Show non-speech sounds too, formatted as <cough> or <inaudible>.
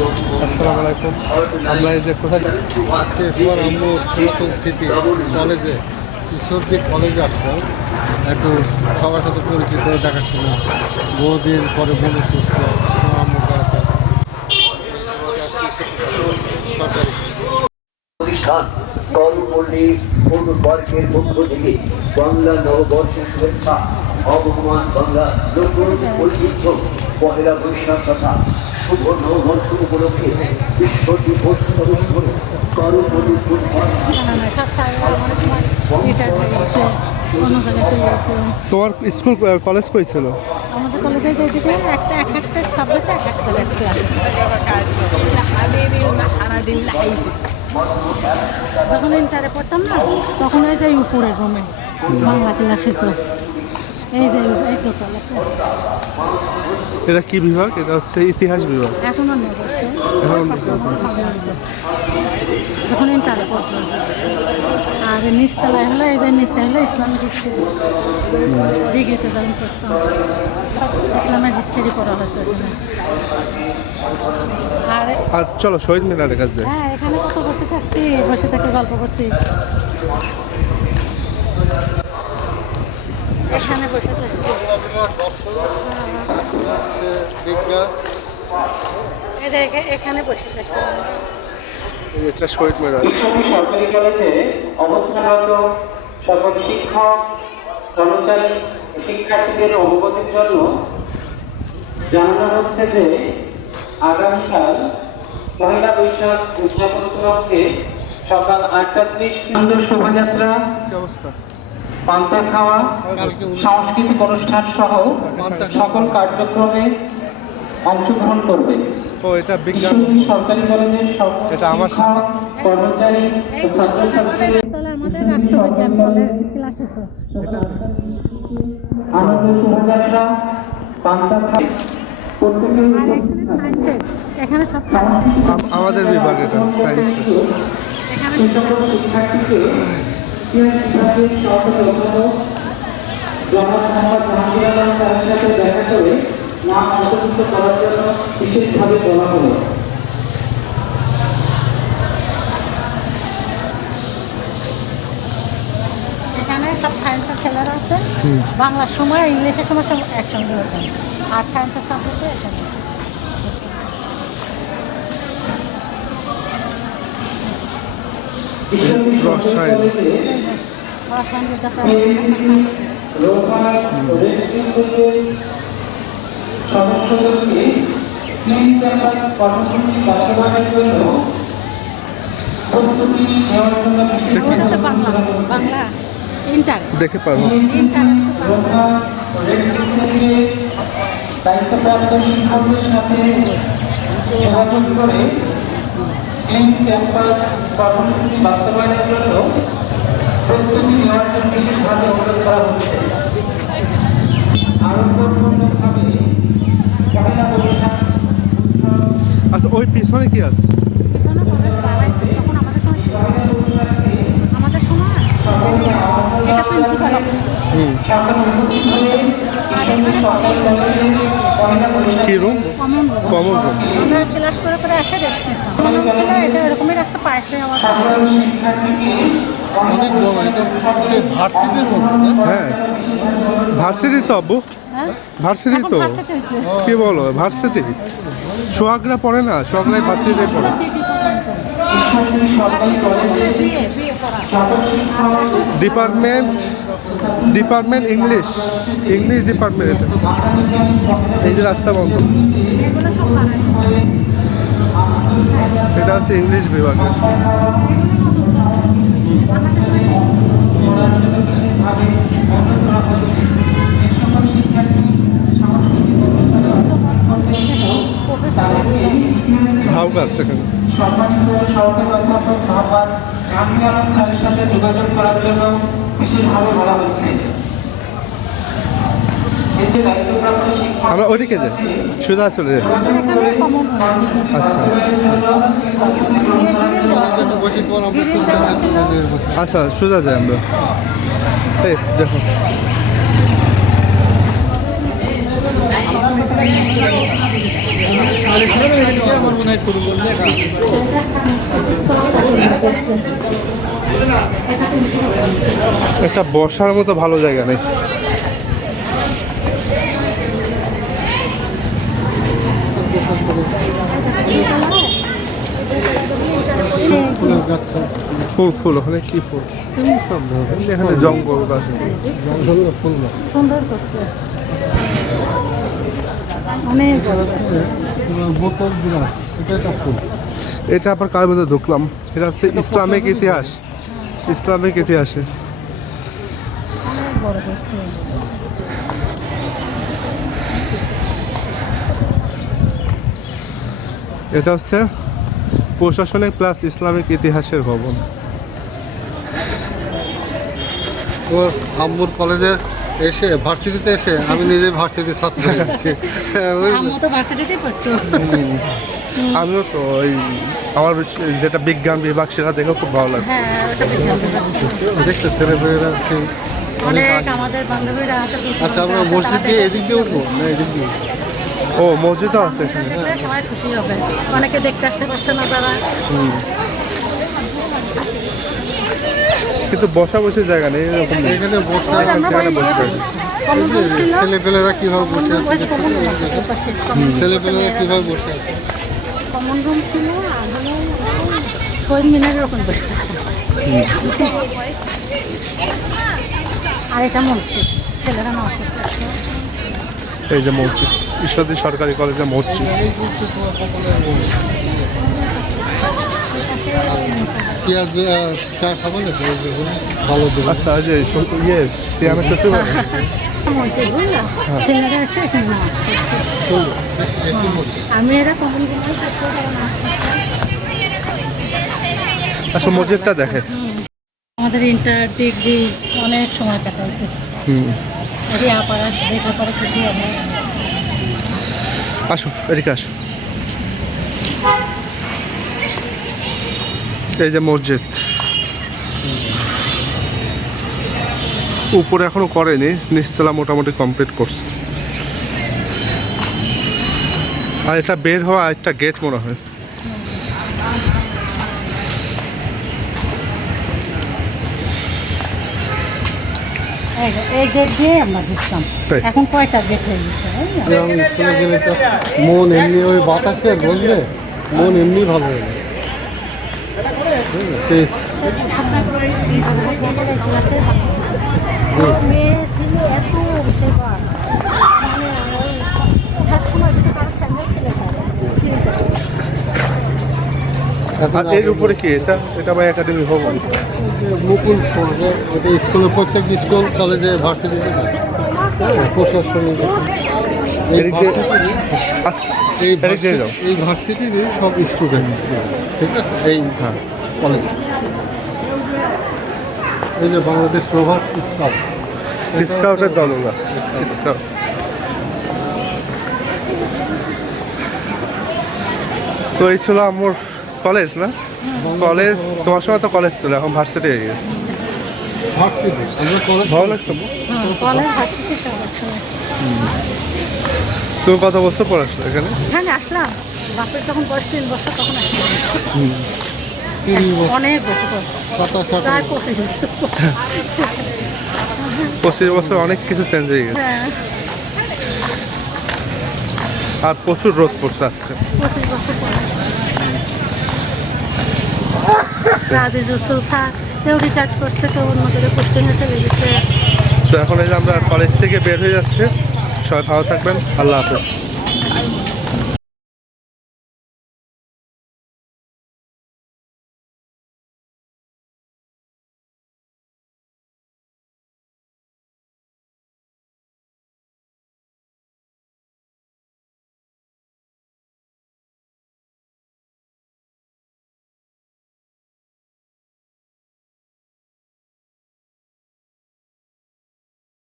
আসসালামু আলাইকুম আমরা এই যে কোথায় যাচ্ছি? এরপর আমরা পুরাতন স্মৃতি কলেজে। ঈশ্বরদী কলেজে আসলাম। একটু সবার সাথে পরিচিত দেখাশোনা বহুদিন পরে মনে করছে প্রতিষ্ঠান করপল্লী পূর্ববর্গের পক্ষ থেকে বাংলা নববর্ষের শুভেচ্ছা। অবহমান বাংলা নতুন ঐতিহ্য। পহেলা বৈশাখ তথা শুভ নববর্ষ উপলক্ষে বিশ্ব দিবস করে চলে গেছে তোমার স্কুল কলেজ কই ছিল? আমাদের কলেজে যেদিকে একটা এক একটা সাবজেক্টে এক একটা এক ক্লাস যখন ইন্টারে পড়তাম না তখন ওই যে উপরে রুমে বাংলা ক্লাসে তো। এই যে এই কলেজে এটা কি বিভাগ? এটা হচ্ছে ইতিহাস বিভাগ। এখন অন্য বসে এখন যখন ইন্টারে আর নিচতলায় হলো এই যে নিচে হলো ইসলামিক হিস্ট্রি ডিগ্রিতে যখন পড়তাম। ইসলামিক হিস্ট্রি পড়া হতো আর আর চলো শহীদ মিনারের কাছে হ্যাঁ এখানে কত বসে থাকছি? বসে থেকে গল্প করছি। এখানে বসে এখা- এখানে বসে থাকতাম এটা শহীদ মিনার। সরকারি কলেজে অবস্থানরত সকল শিক্ষক কর্মচারী শিক্ষার্থীদের অবগতির জন্য জানানো হচ্ছে যে আগামীকাল পয়লা বৈশাখ উদযাপন উপলক্ষে সকাল আটটা ত্রিশ সুন্দর শোভাযাত্রা কি অবস্থা? পান্তা খাওয়া সাংস্কৃতিক অনুষ্ঠান সহ সকল কার্যক্রমে অংশগ্রহণ করবে। ও এটা বিজ্ঞান ঈশ্বরদী সরকারি কলেজের এটা আমার কর্মচারী আনন্দ শোভাযাত্রা পান্তা আম- আমাদের বিভাগ এটা সায়েন্স শিক্ষার্থীকে ইতিহাস বিভাগের সহকারী অধ্যাপক জনাব মোহাম্মদ জাহাঙ্গীর আলম স্যারের সাথে দেখা করে নাম অন্তর্ভুক্ত করার জন্য বিশেষভাবে বলা হলো সব সায়েন্সের ছেলেরা আছে বাংলার সময় ইংলিশের সময় সব একসঙ্গে হতো আর সায়েন্সের সাবজেক্টে একসঙ্গে। রসায়ন। সদস্যদেরকে ক্লিনিক্যাল কর্মসূচি বাস্তবায়নের জন্য প্রস্তুতি নেওয়ার জন্য দেখে রেজিস্ট্রিতে দায়িত্বপ্রাপ্ত শিক্ষকদের সাথে যোগাযোগ করে ক্লিন ক্যাম্পাস কর্মসূচি বাস্তবায়নের জন্য প্রস্তুতি নেওয়ার জন্য বিশেষভাবে অনুরোধ করা হচ্ছে। আরম্ভপূর্ণভাবে পহেলা বৈশাখ আচ্ছা ওই পিছনে কি আছে? আমাদের সময় প্রিন্সিপাল হয়ে ঈশ্বরদী সরকারি কলেজে পহেলা বৈশাখ কি রুম কমন কমন রুম আমরা ক্লাস করে করে এসে রেস্ট নিতাম। কমন ছিল এটা এরকমই রাখছে পায়েসে আমার অনেক বড় এটা সে ভার্সিটির মতো হ্যাঁ। ভার্সিটি তো আব্বু। হ্যাঁ? ভার্সিটি তো। কি বলো ভার্সিটি। সোহাগরা পড়ে না? সোহাগরাই ভার্সিটি পড়ে। Department department English English department এই যে রাস্তা বন্ধ। এটা হচ্ছে ইংলিশ বিভাগে আমাদের সময় ঝাউক আছে এখানে। সম্মানিত সহকারী অধ্যাপক মোহাম্মদ জাহাঙ্গীর আলম স্যারের সাথে যোগাযোগ করার জন্য বিশেষভাবে বলা হচ্ছে। এই যে দায়িত্বপ্রাপ্ত শিক্ষক আমরা ওইদিকে যাই। সোজা চলে যাই। আচ্ছা। যেন বসে পর আমরা। জানাতে একটা বসার মতো ভালো জায়গা নেই। ফুল ফুল ওখানে কি ফুল? সব ধরনের। এখানে জঙ্গল গাছ। জঙ্গল ফুল সুন্দর করছে। অনেক বোতল এটা আবার কার মধ্যে ঢুকলাম? এটা হচ্ছে ইসলামিক ইতিহাস। ইসলামিক ইতিহাসে। এটা হচ্ছে প্রশাসনিক প্লাস ইসলামিক ইতিহাসের ভবন। তোর আম্মুর কলেজে এসে ভার্সিটিতে এসে আমি নিজে ভার্সিটির ছাত্র হয়েছি <laughs> হ্যাঁ, আমিও তো ওই আমার যেটা বিজ্ঞান বিভাগ সেটা দেখে খুব ভালো লাগে হ্যাঁ দেখতে সেই আচ্ছা আমরা মসজিদ দিয়ে এদিক দিয়ে উঠবো? না এদিক দিয়ে? ও মসজিদও আছে এখানে। সবাই খুশি হবে। অনেকে দেখতে আসতে পারছে না তারা। কিন্তু বসা বসে জায়গা নেই এরকম এখানে বসে ছিল ছেলেপেলেরা কীভাবে বসে আছে ছেলেপেলেরা কীভাবে বসে আছে কমন রুম ছিল হলো শহীদ মিনারের ওখানে বসে আর এটা মসজিদ ছেলেরা নামাজ এই যে মসজিদ ঈশ্বরদী সরকারি কলেজে মসজিদ পেঁয়াজ চা খাব না ভালো দেবো আচ্ছা যে শ্বশুর- ইয়ে সিয়ামের শ্বশুর। আচ্ছা মসজিদটা দেখে। আমাদের ইন্টার ডিগ্রি অনেক সময় কাটাইছে। হুম। রিয়া পাড়া দেখে পরে খুশি হবে আসো এদিকে আসো। এই যে মসজিদ। উপরে এখনও করেনি নিচতলা মোটামুটি কমপ্লিট করছে। আর এটা বের হওয়া একটা গেট মনে হয়। এই- গেট দিয়ে আমরা ঢুকতাম এখন কয়টা গেট হয়ে গেছে? মন এমনি ওই বাতাসে বললে মন এমনি ভালো হয়ে এত আর এর উপরে কি? এটা এটা বা একাডেমি ভবন মুকুল পড়বে ওটা স্কুলে প্রত্যেক স্কুল কলেজে ভার্সিটিতে হ্যাঁ প্রশাসনিক এই এদিকে ভার্সিটিরই আচ্ছা, ভার্সিটি সব স্টুডেন্ট ঠিক আছে? এই হ্যাঁ। কলেজ এই যে বাংলাদেশ প্রভাব স্কাউট। স্কাউটের দল ওরা স্কাউট। তো এই ছিল আমার কলেজ না? কলেজ তোমার সময় তো কলেজ ছিল এখন ভার্সিটি হয়ে গেছে। ভালো লাগছে? হ্যাঁ তুমি কত বছর পড়াশোনা এখানে? এখানে আসলাম। বাপের যখন বয়স তিন বছর তখন আসলাম। অনেক বছর সাতাশ প্রায় পঁচিশ বছর পঁচিশ বছর অনেক কিছু চেঞ্জ হয়ে গেছে। হ্যাঁ। আর প্রচুর রোদ পড়ছে আজকে। পঁচিশ বছর পর। রাজে জসুল স্যার কেউ রিচার্জ করছে কেউ অন্য জায়গায় পোস্টিংয়ে তো এখন এই যে আমরা কলেজ থেকে বের হয়ে যাচ্ছি। সবাই ভালো থাকবেন। আল্লাহ হাফেজ।